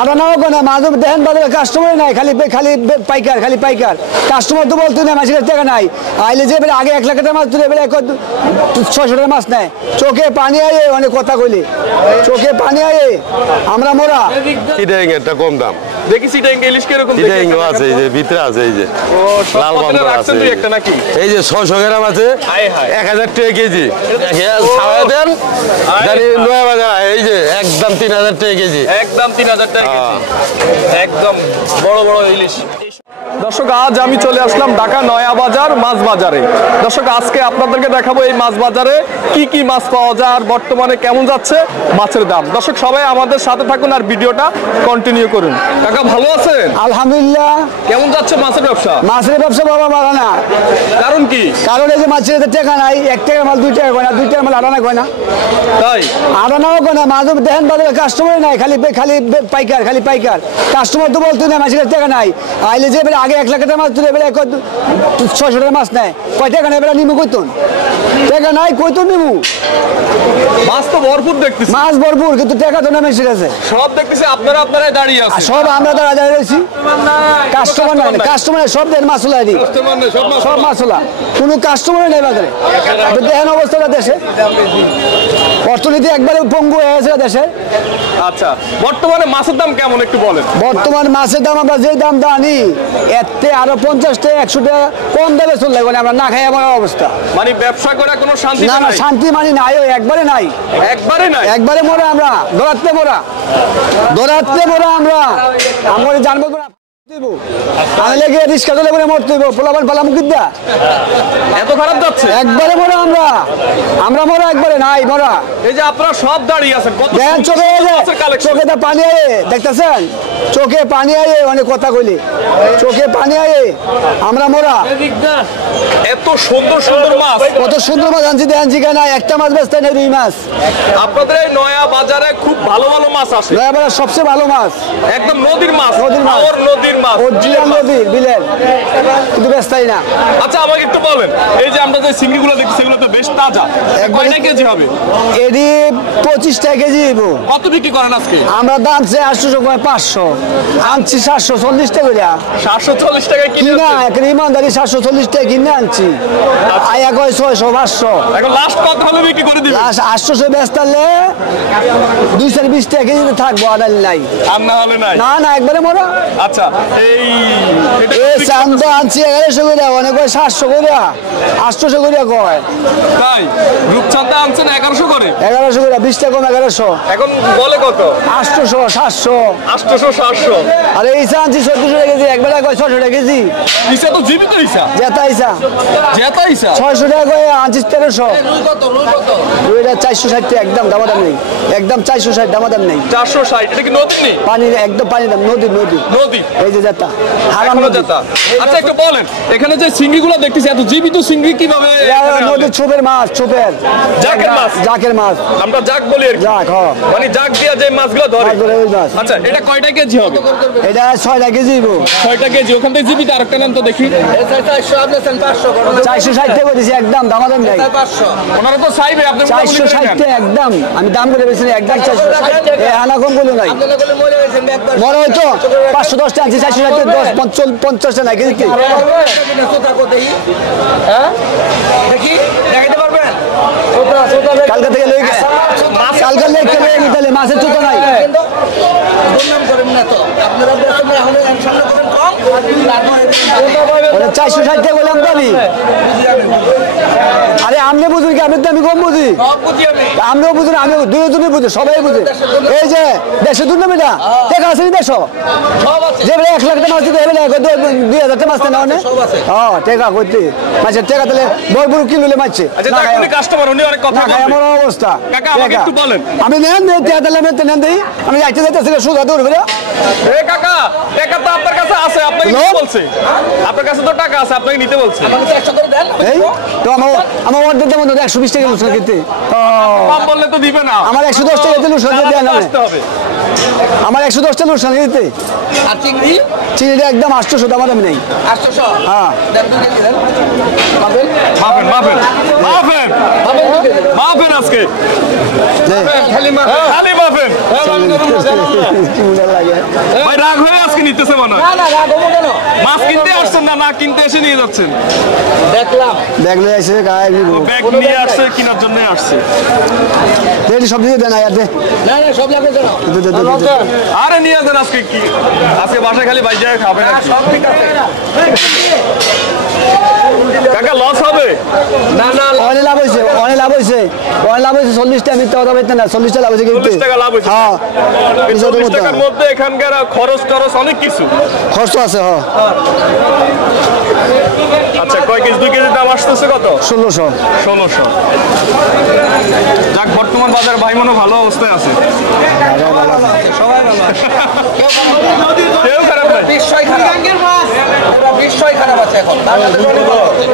আড়ানাও কোনা মাঝে দেখেন বাজারে কাস্টমার নাই, খালি খালি পাইকার, খালি পাইকার। কাস্টমার তো বলতে না মাছের টাকা নাই, আইলে যে এবারে আগে 1 লাখ টাকা মাছ তুলে এবারে 600 টাকা মাছ নেয়। চোখে পানি আয়ে অনেক কথা কইলে, চোখে পানি আয়ে আমরা মোরা। চিটাং একটা কম দাম দেখি চিটাং ইলিশ কিরকম চিটাং আছে, এই যে ভিতরে আছে, এই যে লাল বান্দা আছে, একটা নাকি এই যে 600 গ্রাম আছে, 1000 টাকা কেজি। ছাওয়া দেন জানি নয়া বাজার, এই যে একদম 3000 টাকা কেজি, একদম 3000 টাকা কেজি, একদম বড় বড় ইলিশ। দর্শক আজ আমি চলে আসলাম ঢাকা নয়া বাজার মাছ বাজারে। দর্শক আজকে আপনাদেরকে দেখাবো এই মাছ বাজারে কি কি মাছ পাওয়া যায় আর বর্তমানে কেমন যাচ্ছে মাছের দাম। দর্শক সবাই আমাদের সাথে থাকুন আর ভিডিওটা কন্টিনিউ করুন। কাকা ভালো আছেন? আলহামদুলিল্লাহ। কেমন যাচ্ছে মাছের ব্যবসা? মাছের ব্যবসা বাবা বাড়া না। কারণ কি? কারণ এই যে মাছের টাকা নাই, 1 টাকার মাল 2 টাকা কয় না, 2 টাকার মাল আড়ানা কয় না। তাই আড়ানাও কোনা মাঝে দেখেন বাজারে কাস্টমার নাই, খালি খালি পাইকার, খালি পাইকার। কাস্টমার তো বলতে না মাছের টাকা নাই, আইলে যে এবারে আগে 1 লাখ টাকা মাছ তুলে এবারে 600 টাকা মাছ নেয়। কয় টাকা নেই এবারে নিমু কইতুন, টাকা নাই কইতুন নিমু। মাছ তো ভরপুর দেখতেছি, মাছ ভরপুর, কিন্তু টাকা তো না মেশে গেছে। সব দেখতেছি আপনারাই দাঁড়িয়ে আছেন। সব আমরা দাঁড়িয়ে রয়েছি, কাস্টমার নাই, কাস্টমার সব দেন মাছলা দি, সব মাছলা, কোনো কাস্টমার নাই বাজারে। দেখেন অবস্থাটা দেশে, অর্থনীতি একবারে পঙ্গু হয়ে গেছে দেশে। আচ্ছা, বর্তমানে মাছের দাম কেমন একটু বলেন? বর্তমান মাছের দাম আমরা যে দাম জানি এতে আরো 50 টাকা 100 টাকা কম দামে চলে মানে আমরা না খাই আমার অবস্থা। মানে ব্যবসা করে কোনো শান্তি না, না শান্তি মানে নাই, একবারে নাই, একবারে নাই, একবারে মোরা আমরা দৌড়াতে মোরা আমরা আমরা জানবো না। আইলে গিয়ে রিস্কা চলে করে মরতে হইব, পোলাপান পালামুকিদ্দা এত খারাপ যাচ্ছে। একবারে মোরা আমরা মোরা একবারে নাই মোরা। এই যে আপনারা সব দাঁড়িয়ে আছেন, দেখেন চোখে চোখে তো পানি আয়ে, দেখতেছেন চোখে পানি আয়ে অনেক কথা কইলে, চোখে পানি আয়ে আমরা মোরা। এত সুন্দর সুন্দর মাছ, কত সুন্দর মাছ আনছি দেখেন, জিগানা একটা মাছ বেচতে নেই, 2 মাছ। আপনাদের এই নয়া বাজারে খুব ভালো ভালো মাছ আসে, নয়া বাজার সবচেয়ে ভালো মাছ, একদম নদীর মাছ, নদীর মাছ, নদীর মাছ, অরিজিনাল নদীর বিলের, কিন্তু বেচতাই না। আচ্ছা আমাকে একটু বলেন, এই যে আমরা যে চিংড়িগুলো দেখছি সেগুলো তো বেশ তাজা, কয়টা কেজি হবে? এডি 25 টাকা কেজি হইব। কত বিক্রি করেন আজকে? আমরা দাম চাই 800 কয় 500, আনছি 740 টাকা করে। 740 টাকা কিনে না একটা ইমানদারি 740 টাকা কিনে আনছি, আয়া কয় 600 500। এখন লাস্ট কত হলে বিক্রি করে দিবেন? লাস্ট 800 বেচতালে 220 টাকা কেজি থাকবো, আর নাই, আর না হলে নাই। না না একবারে মোরা। আচ্ছা এই চান্দ আনছি 1100 করে, অনেক কয় 700 করে, 800 করে কয়। তাই রূপচাঁদা আনছেন 1100 করে, 1100 করে, 20 টাকা কম 1100। এখন বলে কত? 800 700, 800 700। আর এই আনছি 1400 টাকা কেজি, একবারে কয় 600 টাকা কেজি। ইসা তো জীবিত ইসা, জেতা ইসা 600 টাকা কয় আনছি 1300। রুইটা 460 টাকা, একদম দামাদাম নেই, একদম 460 দামাদাম নেই। 460 এটা কি নদী নেই? পানি একদম পানি দাম, নদী নদী নদী, এই যে জেতা হারাম এখনো জেতা। আচ্ছা একটু বলেন, এখানে যে চিংড়িগুলো দেখতেছি এত জীবিত চিংড়ি কিভাবে? নদীর ছোপের মাছ, ছোপের জাকের মাছ, জাকের মাছ, আমরা জাক বলি আর কি। জাক, মানে জাক দিয়া যে মাছগুলো ধরে। ওই মাছ। আচ্ছা এটা কয়টা কেজি হবে? এটা 6 টাকা কেজি হইব। 6টা কেজি। ওখান থেকে জীবিত আরেকটা নাম তো দেখি। 460 টাকা দিছি, একদম দামাদাম নাই। ওনারা তো চাইবে আপনি 460 টাকা একদম, আমি দাম করে বেশি একদম 460। এ হানা কম বলো নাই, মনে হয়তো 510 টাকা আনছি, 460 টাকা 10 50 টাকা নাই কেজি। কালকা থেকে লই গেছে, কালকা লেখতে নিতে মাছের চুতো নাই। 460 টাকা বললাম তো আমি। আরে আপনি বুঝুন কি, আমি তো আমি কম বুঝি, আপনিও বুঝুন, আমি দুজনে বুঝি, সবাই বুঝে। এই যে দেশে দুর্নাম এটা টাকা আছে দেশ, যে 1 লাখ টাকা মাছ দিতে 2000 টাকা মাছ না অনেক। হ্যাঁ টাকা করতে মাছের টাকা তাহলে ভরপুর কিলো মারছে। আমার অবস্থা আমি নেন নেন দিই, আমি যাইতে যাইতেছি সুদা দৌড় ফিরে। কাকা টাকা তো আপনার কাছে আছে, আপনাকে বলছে আপনার কাছে তো টাকা আছে আপনাকে নিতে বলছে। এই তো আমার অর্ধেক দাম 120 টাকা লুসন কিনতে কম বললে তো দিবে না। আমার 110 টাকা দিতে লুসন দিয়ে দেন আসতে হবে। আমার 110 টাকা লুসন দিতে আর চিংড়ি চিনিটা একদম 800 দাম দাম নেই 800 হ্যাঁ দেন 2 কেজি দেন পাবেন মাফেন মাফেন মাফেন মাফেন আজকে খালি মা খালি মাফেন। কি মজা লাগে ভাই রাগ হয়ে আজকে নিতেছে মনে হয়। না না রাগ হবো কেন মাছ কিনতে আসছেন না না কিনতে এসে নিয়ে যাচ্ছেন? দেখলাম দেখলে এসে গায়ে ব্যাগ নিয়ে আসছে কেনার জন্য আসছে। রেডি সব দিয়ে দেন আর দে না না সব লাগবে কেন দে, দে, দে, দে, দে। আরে নিয়ে যান আজকে কি আজকে বাসায় খালি বাইরে খাবেন আর কি? সব ঠিক আছে কাকা লস হবে না না অনেক লাভ হয়েছে অনেক লাভ হয়েছে 40 টা মিথ্যা কথা বলতে না 40 টা লাভ হয়েছে কিন্তু 40 টাকা লাভ হয়েছে। হ্যাঁ এই 40 টাকার মধ্যে এখানকার খরচ টরচ অনেক কিছু। খরচ আছে হ্যাঁ আচ্ছা কয় কেজি 2 কেজির দাম আসতেছে কত? 1600 1600। যাক বর্তমান বাজার ভাই মনে ভালো অবস্থায় আছে। সবাই ভালো কেউ খারাপ নাই। বিশ্বই খারাপ পুরো বিশ্বই খারাপ আছে এখন বাংলাদেশ অনেক ভালো আছে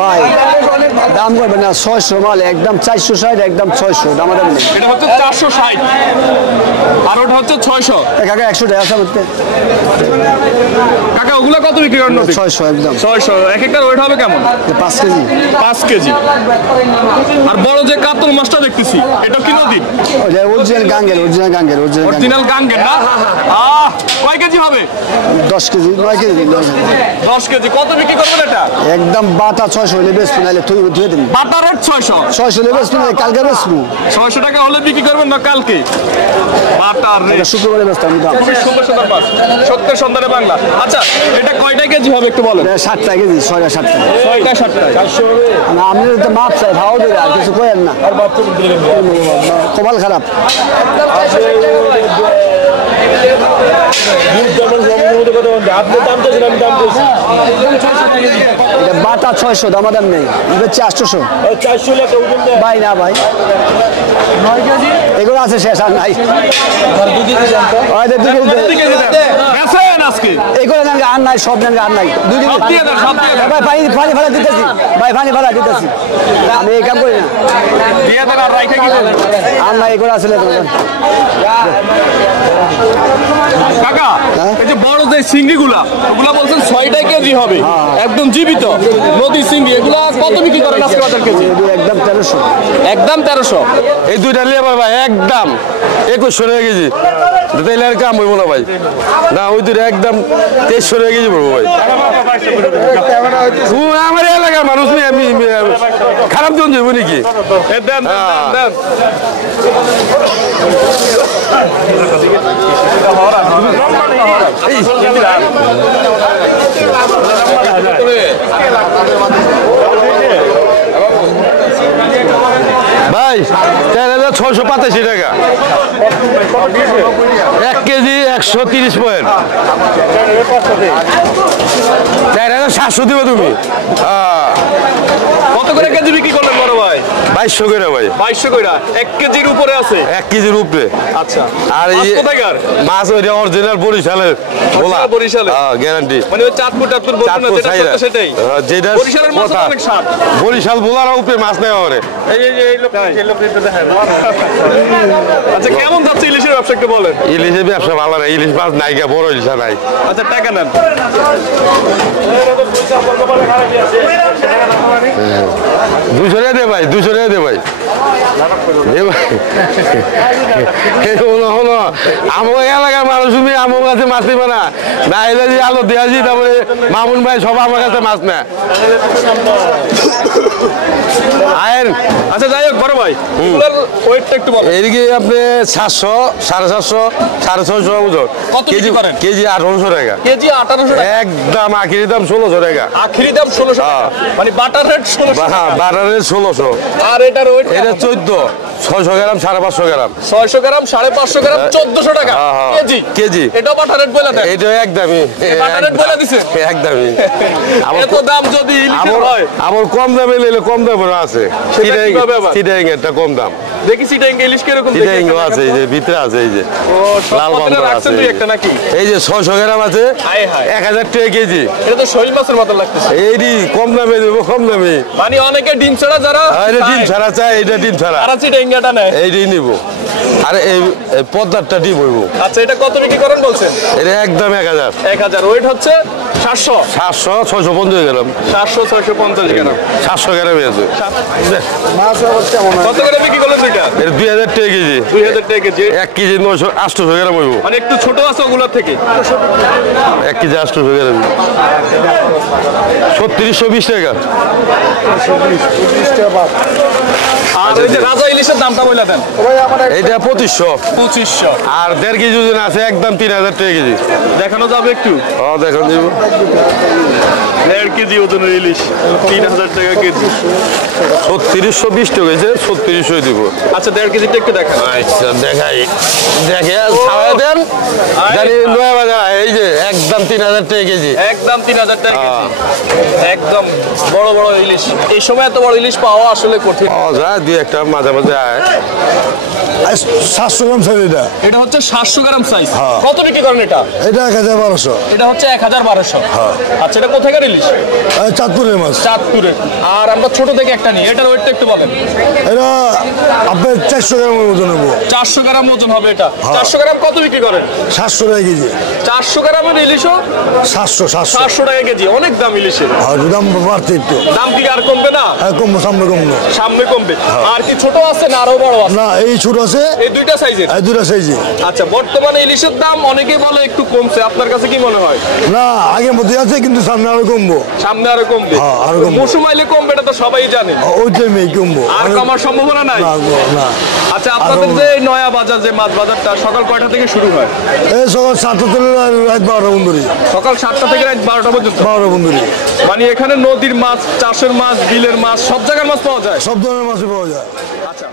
ভাই বাংলাদেশ অনেক ভালো দাম করবেন না 600 মাল একদম 460 একদম 600 দাম দাম নেই এটা হচ্ছে 460 আর ওটা হচ্ছে 600। কাকা 100 টাকা আছে বলতে কাকা ওগুলা কত বিক্রি করেন নদী? 600 একদম 600। এক একটার ওয়েট হবে কেমন? 5 কেজি 5 কেজি। আর বড় যে কাতল মাছটা দেখতেছি এটা কি নদী? ওটা অরিজিনাল গাঙ্গের অরিজিনাল গাঙ্গের না? কয় কেজি হবে? 10 কেজি 9 কেজি 10 কেজি। কত বিক্রি করবেন এটা? একদম বাটা 600 হলে বেশ নাইলে তুই ধুয়ে দিন বাটার রেট 600। 600 হলে বেশ নাইলে কালকে বেচবো 600 টাকা হলে বিক্রি করবেন না কালকে? Butter rate. এটা শুক্রবারে বেচতাম দাম খুবই সুন্দর সুন্দর মাছ। সত্যের সন্ধানে বাংলা। আচ্ছা এটা কয়টা কেজি হবে একটু বলেন? 60 টাকা কেজি 6 টাকা 60 টাকা 6টা 7টা 400 হবে। আমি তো মাপ চাই ভাও দেবে আর কিছু করেন না কপাল খারাপ এটা বাটা 600 দাম দাম নেই বেচছে 800 ভাই না ভাই 9 কেজি এগুলো আছে শেষ আর নাই আর 2 কেজি দাম তো ওই দে 2 কেজি কত কেজি দেন? বেচেন আজকে? এগুলো নাকি আর নাই সব নাকি আর নাই 2 কেজি সব দিয়ে দেন সব দিয়ে দেন। ভাই পানি ভাড়া দিতেছি ভাই পানি ভাড়া দিতেছি আমি এই কাম করি না দিয়ে দেন আর রাইখা কি করবেন? আর নাই এগুলো আসলে কাকা এই যে বড় যে চিংড়িগুলা ওগুলা বলছেন 6টা কেজি হবে একদম জীবিত নদী চিংড়ি এগুলা কত বিক্রি করেন আজকে বাজার কেজি? একদম 1300 একদম 1300। এই দুইটা নিয়ে ভাই একদম 2100 টাকা কেজি তাইলে আর কাম হইব না ভাই না ওই দুইটা একদম 2300 টাকা কেজি পড়বো ভাই ও আমার এলাকার মানুষ নেই আমি খারাপ জন যাবো নাকি এ দেন দেন দেন ভাই 4685 টাকা 1 কেজি 130 পয়েন্ট 4700 দিবে তুমি কত করে কেজি বিক্রি করলেন বড় ভাই? 2200 করে ভাই 2200 কইরা 1 কেজির উপরে আছে। 1 কেজির উপরে আচ্ছা আর মাছ এই কোথাকার? মাছ ওইটা অরিজিনাল বরিশালের বলা বরিশালের? গ্যারান্টি মানে ওই চাঁদপুর টাঁদপুর বলবেন না যেটা সত্য সেটাই। যেটা বরিশালের মাছ কথা। অনেক স্বাদ। বরিশাল বোলার উপরে মাছ নেওয়া করে এই লোক আচ্ছা কেমন যাচ্ছে ইলিশের ব্যবসা একটু বলেন? ইলিশের ব্যবসা ভালো না ইলিশ মাছ নাইকা বড় ইলিশ নাই আচ্ছা টাকা নেন 200 টাকা দে ভাই 200 টাকা দে ভাই হলো আমার এলাকার মানুষ তুমি আমার কাছে মাছ নিবে না না এলে যে আলো দেওয়াছি তারপরে মামুন ভাই সব আমার কাছে মাছ নেয় আয়ের আচ্ছা যাই হোক বড় ভাই এগুলোর ওয়েটটা একটু বলেন। এদিকে আপনি 700 750 650 ওজন কত বিক্রি করেন? কেজি 1800 টাকা কেজি 1800 টাকা একদম আখিরি দাম 1600 টাকা আখরি দাম 1600 টাকা মানে বাটার রেট 1600 টাকা বাটারের 1600 আর এটার ওয়েট এটা 14 600 গ্রাম 550 গ্রাম 600 গ্রাম 550 গ্রাম 1400 টাকা কেজি কেজি এটা বাটার রেট বলে দেন। এটা একদমই বাটার রেট বলে দিছে একদমই এত দাম যদি ইলিশের হয় আমার কম দামে নিলে কম দামে আছে সেটা কিভাবে আবার? চিটাং এটা কম দাম দেখি চিটাং ইলিশ কিরকম দেখি চিটাং একটা আছে, এই যে ভিতরে আছে, এই যে ও সব লাল কতটা বান্দর রাখছেন আছে, দুই একটা নাকি? এই যে 600 গ্রাম আছে, হায় হায় 1000 টাকা কেজি। এটা তো শৈল মাছের মতো লাগতেছে। এইটি কম দামে দেবো, কম দামে। মানে অনেকে ডিম ছাড়া যারা এটা ডিম ছাড়া চাই, এটা ডিম ছাড়া, তারা চিটাঙ্গাটা নেয়। এইটাই নিব। আর এই পদ্মারটা ডিম হইব। আচ্ছা এটা কত বিক্রি করেন বলছেন? এটা একদম 1000। 1000 ওয়েট হচ্ছে 700 700 650 গ্রাম, 700 650 গ্রাম। 700 গ্রামই আছে। কত করে বিক্রি করলেন দুইটা? এটা 2000 টাকা কেজি, 2000 টাকা কেজি। 1 কেজি 900 800 গ্রাম হইব। মানে একটু ছোট আছে ওগুলোর থেকে। 1 কেজি 800 গ্রাম, 3620 টাকা। আর ওই যে রাজা ইলিশের দামটা বলে দেন। এটা 2500। 2500। আর 1.5 কেজি ওজন আছে, একদম 3000 টাকা কেজি। দেখানো যাবে একটু? দেখুন দিব। 1.5 কেজি ওজনের ইলিশ 3000 টাকা কেজি। 3620 টাকা হয়েছে, 3600 দিব। আচ্ছা 1.5 কেজিটা একটু দেখান। আচ্ছা দেখাই, দেখে খাওয়া দেন। জানি নয়া বাজার, এই যে একদম 3000 টাকা কেজি। একদম 3000 টাকা কেজি। একদম বড় বড় ইলিশ। এই সময় এত বড় ইলিশ পাওয়া আসলে কঠিন। পাওয়া যায়, দুই একটা মাঝে মাঝে আয়। 700 গ্রাম সাইজ এটা। এটা হচ্ছে 700 গ্রাম সাইজ। কত বিক্রি করেন এটা? এটা 1200। এটা হচ্ছে 1200। আচ্ছা এটা কোথাকার ইলিশ? চাঁদপুরের মাছ। চাঁদপুরে। আর আমরা ছোট থেকে একটা নিই, এটার ওয়েটটা একটু বলেন। এটা আপনার 400 গ্রাম ওজন হবে। 400 গ্রাম ওজন হবে এটা। 400 গ্রাম কত বিক্রি করেন? 700 টাকা কেজি। 400 গ্রামের ইলিশও 700 700 টাকা কেজি। অনেক দাম ইলিশের। আর দাম বাড়ছে একটু। দাম কি আর কমবে না? হ্যাঁ কমবো, সামনে কমবো। সামনে কমবে। আর কি ছোট আছে না আরো বড় আছে? না এই ছোট আছে, এই দুইটা সাইজের। এই দুটা সাইজে। আচ্ছা বর্তমানে ইলিশের দাম অনেকেই বলে একটু কমছে, আপনার কাছে কি মনে হয়? না আগের মধ্যে আছে, কিন্তু সামনে আরো কমবো। সামনে আরো কমবে। হ্যাঁ, আরো কমবে। মৌসুম আইলে কমবে, এটা তো সবাই জানে। ওই টাইমে কমবো। আর কমার সম্ভাবনা নাই। না আচ্ছা আপনাদের যে নয়া বাজার, যে মাছ বাজারটা সকাল কয়টা থেকে শুরু হয়? এই সকাল 7টা থেকে রাত 12টা বন্ধুরি। সকাল 7টা থেকে রাত 12টা পর্যন্ত। 12টা বন্ধুরি। মানে এখানে নদীর মাছ, চাষের মাছ, বিলের মাছ, সব জায়গার মাছ পাওয়া যায়। সব ধরনের মাছই পাওয়া যায়। আচ্ছা